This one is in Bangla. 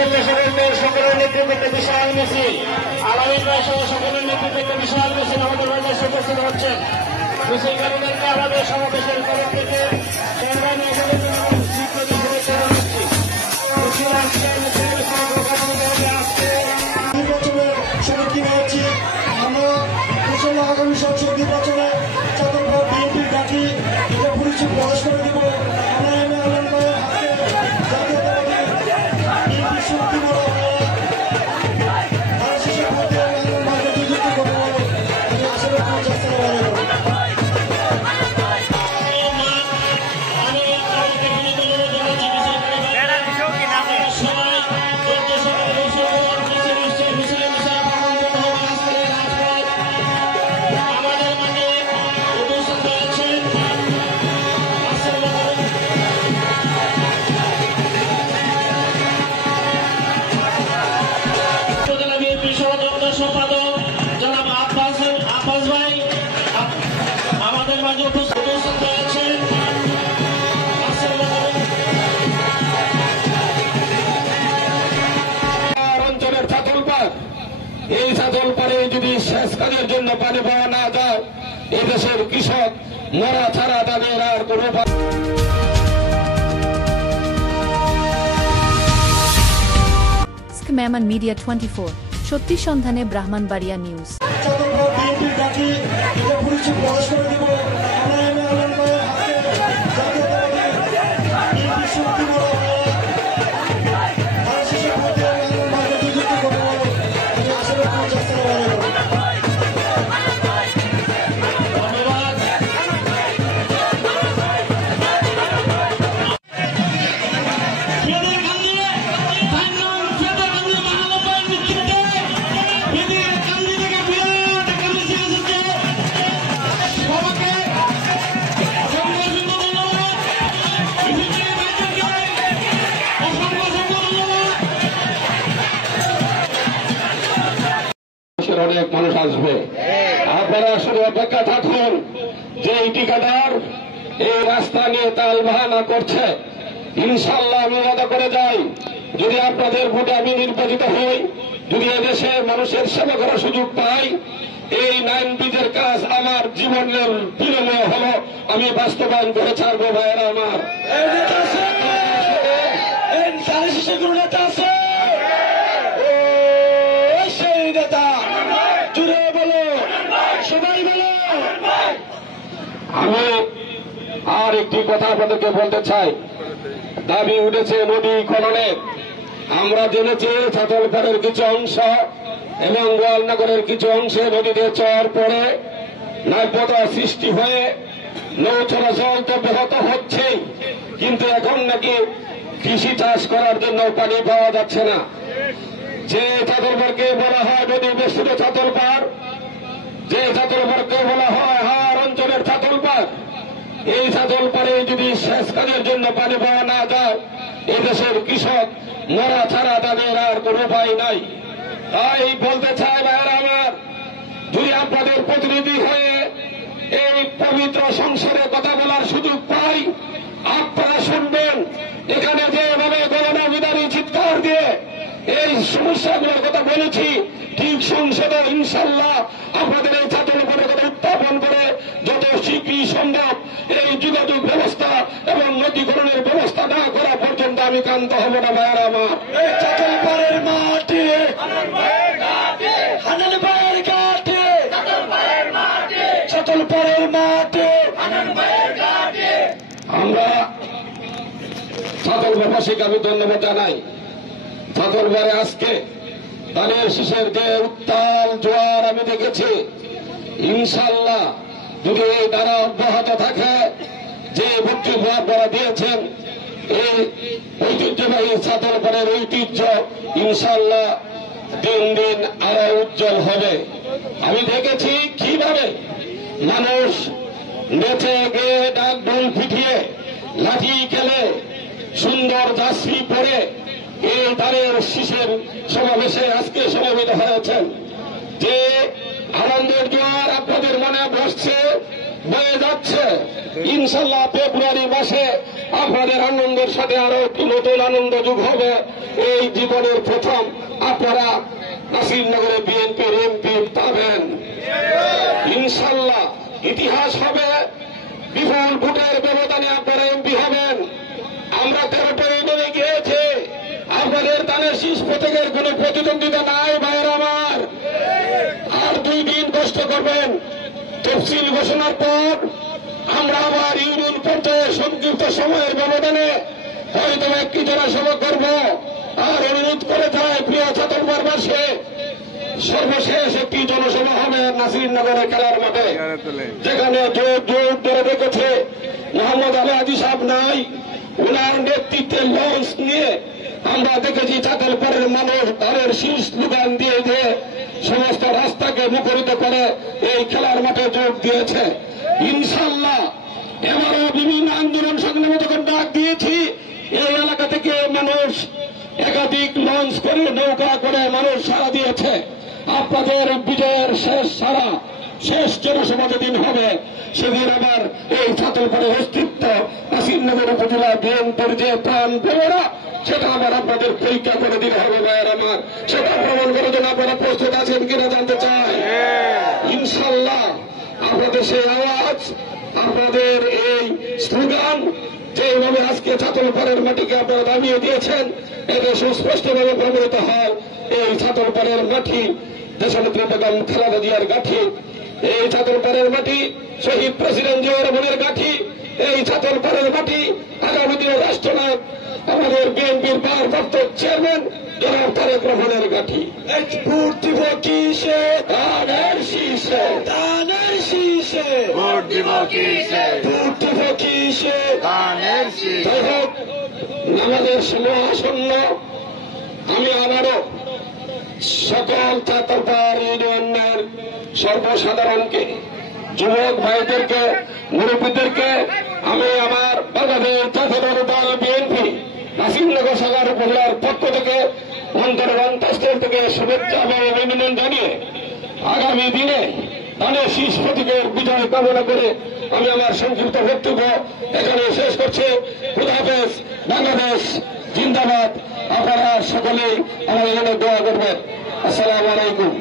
সকলের নেতৃত্বে একটা বিশাল মিছিল, আগামী সহ সকলের নেতৃত্বে একটা বিশাল মিছিল আমাদের বাংলাদেশে উপস্থিত হচ্ছেন। মিছিলকারীদেরকে আমাদের সমাবেশের তরফ থেকে সংগ্রামী স্বীকৃতি শুভেচ্ছা জানাচ্ছি। নির্বাচনের সম্মুখীন হচ্ছি আমরা। আগামী সংসদ নির্বাচনে চাঁদপুর বিএনপির ঘাঁটি এটা পুলিশ প্রকাশ করে দেব। আমরা এম এ আলম ভাইয়ের হাতে জাতীয়তাবাদী বিএনপি শক্তি বড় তার শেষে পথে আলম ভাইকে নিযুক্ত করবো আমি আসলে কোনো চেষ্টা করা যাবে। এই ছাতল পারে যদি সেচ কাজের জন্য পানি পাওয়া না যায়, এদেশের কৃষক মরা ছাড়া তাদের আর কোনো মেহমান মিডিয়া 24 সত্যি সন্ধানে ব্রাহ্মণবাড়িয়া নিউজ। বিএনপির ঘাঁটি এটা পুলিশ প্রকাশ করে দেব। আমরা এম এ আলম ভাইয়ের হাতে জাতীয়তাবাদী বিএনপি শক্তি বড় তার শেষে পথে আলম ভাইকে নিযুক্ত করবো আমি আসলে কোনো চেষ্টা করা যাবে। অনেক মানুষ আসবে, আপনারা শুধু অপেক্ষা থাকুন যে এই ঠিকাদার এই রাস্তা নিয়ে তাল বাহানা করছে। ইনশাল্লাহ আমি ওয়াদা করে যাই, যদি আপনাদের ভোটে আমি নির্বাচিত হই, যদি এদেশের মানুষের সেবা করার সুযোগ পাই, এই 9 ব্রিজের কাজ আমার জীবনের বিনিময় হলো আমি বাস্তবায়ন করে ছাড়বো। ভাইয়েরা আমার আমি আর একটি কথা আপনাদেরকে বলতে চাই। দাবি উঠেছে নদী খননের। আমরা জেনেছি ছাতলপাড়ের কিছু অংশ এবং গোয়ালনগরের কিছু অংশে নদীতে চর পড়ে নাব্যতা সৃষ্টি হয়ে নৌ চলাচল তো ব্যাহত হচ্ছেই, কিন্তু এখন নাকি কৃষি চাষ করার জন্য পানি পাওয়া যাচ্ছে না। যে ছাতলপাড়কে বলা হয় নদী বেষ্টিত ছাতলপাড়, যে ছাতলপাড়কে বলা হয় হাওর অঞ্চলের ছাতলপাড়, এই ছাতলপাড়ে যদি সেচ কাজের জন্য পানি পাওয়া না যায়, এদেশের কৃষক মরা ছাড়া তাদের আর কোনো উপায় নাই। তাই বলতে চাই ভাইয়েরা আমার, যদি আপনাদের প্রতিনিধি হয়ে এই পবিত্র সংসারে কথা বলার সুযোগ পাই, আপনারা শুনবেন এখানে যেভাবে গণনাবিদারী চিৎকার দিয়ে এই সমস্যাগুলোর কথা বলেছি, ঠিক সংসদে ইনশাল্লাহ আপনাদের এই ছাত্রলীগের কথা উত্থাপন করে যত শীঘ্রই সম্ভব এই যোগাযোগ ব্যবস্থা এবং নদীকরণের ব্যবস্থা না করা পর্যন্ত আমি ক্ষান্ত হব না। ভাইয়েরা আমার ছাতলপাড়ের মাটি ছাতলপাড়ের মাটি আমরা ছাতলবাসীকে আমি ধন্যবাদ জানাই। ছাতলপাড়ে আজকে ধানের শীষের যে উত্তাল জোয়ার আমি দেখেছি, ইনশাল্লাহ যদি এই ধারা অব্যাহত থাকে, যে বক্তব্য আপনারা দিয়েছেন এই ঐতিহ্যবাহী ছাতলপাড়ের ঐতিহ্য ইনশাল্লাহ দিন দিন আরো উজ্জ্বল হবে। আমি দেখেছি কিভাবে মানুষ নেচে গিয়ে ডাক ঢোল পিটিয়ে লাঠি খেলে সুন্দর জার্সি পরে এই ধানের শীষের সমাবেশে আজকে সমবেত হয়েছেন। যে আনন্দের জোয়ার আপনাদের মনে বসছে, বয়ে যাচ্ছে, ইনশাল্লাহ ফেব্রুয়ারি মাসে আপনাদের আনন্দের সাথে আরো একটু নতুন আনন্দ যোগ হবে। এই জীবনের প্রথম আপনারা নাসিরনগরে বিএনপির এমপি পাবেন ইনশাল্লাহ। ইতিহাস হবে, বিপুল ভোটের ব্যবধানে আপনারা এমপি হবেন। আমরা 13টা ইউনিয়নে গিয়েছে, আপনাদের দানের শীষ প্রতীকের কোন প্রতিদ্বন্দ্বিতা নাই ভাইয়ের আমার। আর 2 দিন কষ্ট করবেন, তফসিল ঘোষণার পর আমরা আবার ইউনিয়ন পর্যায়ে সংক্ষিপ্ত সময়ের ব্যবধানে হয়তো একটি জনসভা করব। আর অনুরোধ করে যায় প্রিয় ছাত্রবাসী, সর্বশেষ একটি জনসভা হবে নাসিরনগরের খেলার মাঠে, যেখানে জোর জোর ধরে রেখেছে মোহাম্মদ আলী হাজী সাহেব নাই, ওনার নেতৃত্বে লঞ্চ নিয়ে আমরা দেখেছি চাতালপাড়ের মানুষ তাদের শীর্ষ স্লোগান দিয়ে দিয়ে সমস্ত রাস্তাকে মুখরিত করে এই খেলার মাঠে যোগ দিয়েছে। ইনশাল্লাহ এবারও বিভিন্ন আন্দোলন সংগ্রামে যখন ডাক দিয়েছি, এই এলাকা থেকে মানুষ একাধিক লঞ্চ করে নৌকা করে মানুষ সাড়া দিয়েছে। আপনাদের বিজয়ের শেষ জনসভা যেদিন হবে, সেদিন আবার এই ছাতলপাড়ের অস্তিত্ব নাসিরনগর উপজেলা বিএনপির যে প্রাণ প্রেরণা, সেটা আবার আপনাদের পরীক্ষা করে দিতে হবে ভাইয়ের আমার। সেটা প্রমাণ করার জন্য আপনারা প্রস্তুত আছেন কিনা জানতে চাই। ইনশাল্লাহ আপনাদের সেই আওয়াজ, আপনাদের এই স্লোগান যেভাবে আজকে ছাতলপাড়ের মাটিকে আপনারা দাবিয়ে দিয়েছেন, এতে সুস্পষ্টভাবে প্রমাণিত হয় এই ছাতলপাড়ের মাটি দেশনেত্রী বেগম খালেদা জিয়ার গাঠি, এই ছাতলপাড়ের মাটি শহীদ প্রেসিডেন্ট জিয়া রহমানের গাঠি, এই ছাতলপাড়ের মাটি আগামী দিনের রাষ্ট্রনায়ক আমাদের বিএনপির ভারপ্রাপ্ত চেয়ারম্যান জনাব তারেক রহমানের গাঠি। ভোট দিব কিসে? দানের শীষে, দানের শীষে। ভোট দিব কিসে? ভোট দিব কিসে? দানের শীষে। যাই হোক, আমাদের সময় আসন্ন। আমি আবারও সকল ছাত্রপাড় ইউনিয়নের সর্বসাধারণকে, যুবক ভাইদেরকে, মুরব্বীদেরকে আমি আমার বাংলাদেশ জাতীয় দল বিএনপি নাসিরনগর শাখার উপজেলার পক্ষ থেকে অন্তরের অন্তঃস্থল থেকে শুভেচ্ছা এবং অভিনন্দন জানিয়ে আগামী দিনে ধানের শীষ প্রতীকের বিজয় কামনা করে আমি আমার সংক্ষিপ্ত বক্তব্য এখানে শেষ করছি। খুদা হাফেজ, বাংলাদেশ জিন্দাবাদ। আপনারা সকলেই আমার জন্য দোয়া করবেন। আসসালামু আলাইকুম।